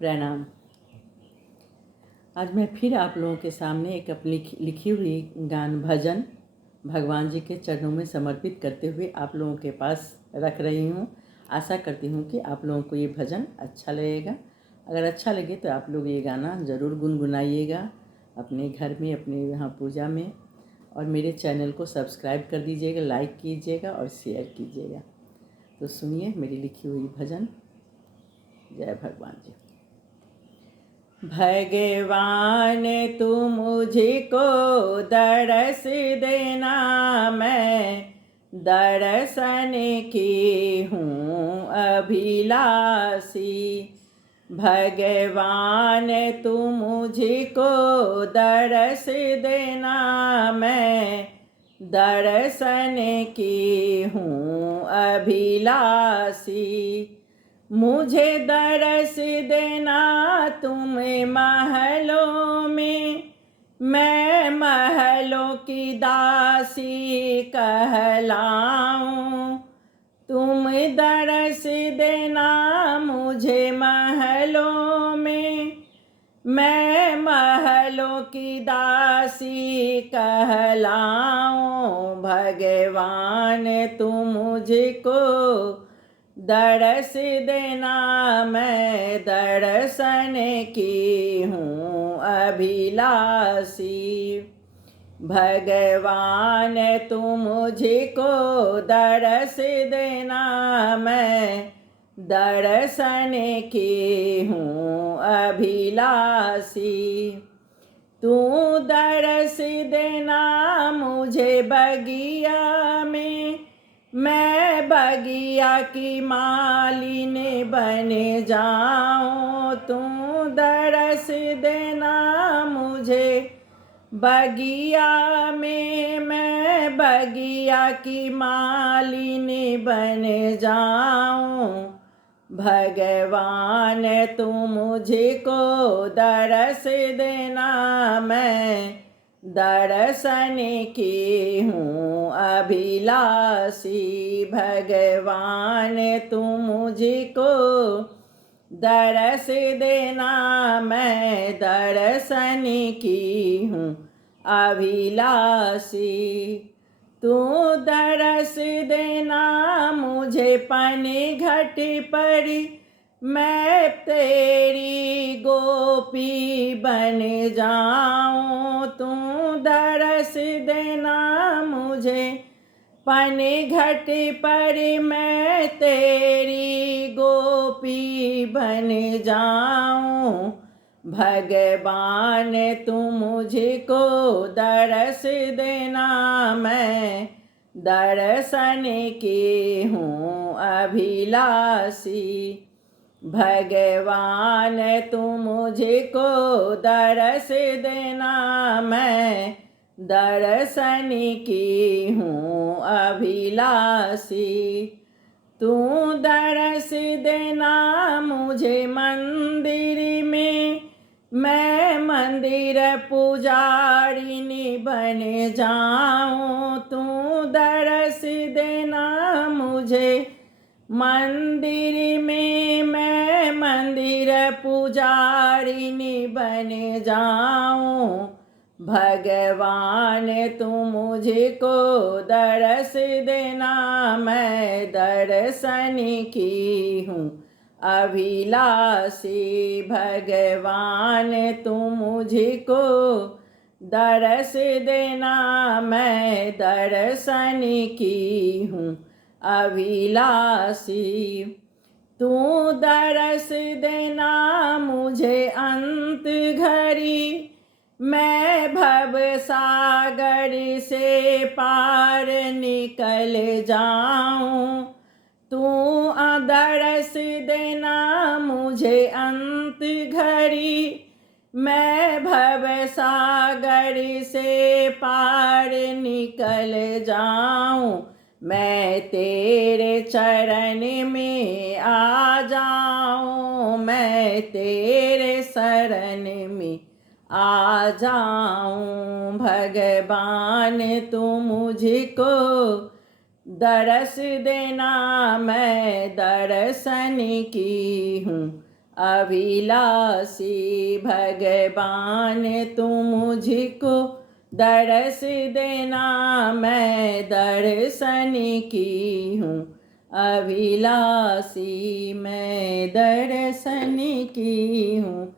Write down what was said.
प्रणाम। आज मैं फिर आप लोगों के सामने एक अपनी लिखी हुई गान भजन भगवान जी के चरणों में समर्पित करते हुए आप लोगों के पास रख रही हूँ। आशा करती हूँ कि आप लोगों को ये भजन अच्छा लगेगा। अगर अच्छा लगे तो आप लोग ये गाना ज़रूर गुनगुनाइएगा अपने घर में, अपने यहाँ पूजा में, और मेरे चैनल को सब्सक्राइब कर दीजिएगा, लाइक कीजिएगा और शेयर कीजिएगा। तो सुनिए मेरी लिखी हुई भजन। जय भगवान जी। भगवान तू मुझको दरस देना, मैं दर्शन की हूँ अभिलाषी। भगवान तू मुझको दरस देना, मैं दर्शन की हूँ अभिलाषी। मुझे दरस देना तुम महलों में, मैं महलों की दासी कहलाऊं। तुम दरस देना मुझे महलों में, मैं महलों की दासी कहलाऊं। भगवान तुम मुझको दरस देना, मैं दर्शन की हूँ अभिलाषी। भगवान तुम मुझको दरस देना, मैं दर्शन की हूँ अभिलाषी। तू दरस देना मुझे बगिया में, मैं बगिया की मालिन बन जाऊं। तू दरस देना मुझे बगिया में, मैं बगिया की मालिन बन जाऊं। भगवान तू मुझको दरस देना, मैं दर्शन की हूँ अभिलाषी। भगवान तू मुझको दरस देना, मैं दर्शन की हूँ अभिलाषी। तू दरस देना मुझे पने घट पर, मैं तेरी गोपी बन जाऊं। तू दरस देना मुझे पने घट पर, मैं तेरी गोपी बन जाऊं। भगवान तू मुझको दरस देना, मैं दर्शन की हूँ अभिलाषी। भगवान तू मुझको दरस देना, मैं दर्शन की हूँ अभिलाषी। तू दरस देना मुझे मंदिर में, मैं मंदिर पुजारिनी बन जाऊं। तू दरस देना मुझे मंदिर में, मैं मंदिर पुजारिनी बन जाऊं। भगवान तू मुझको दरस देना, मैं दर्शन की हूँ अभिलाषी। भगवान तू मुझको दरस देना, मैं दर्शन की हूँ अभिलाषी। तू दरस देना मुझे अंत घड़ी, मैं भव सागर से पार निकल जाऊं। तू दरस देना मुझे अंत घड़ी, मैं भव सागर से पार निकल जाऊं। मैं तेरे चरण में आ जाऊं, मैं तेरे शरण में आ जाऊं। भगवान तू मुझको दरस देना, मैं दर्शन की हूँ अभिलाषी भगवान तू मुझको दर्श देना, मैं दर्शन की हूँ अभिलाषी, मैं दर्शन की हूँ।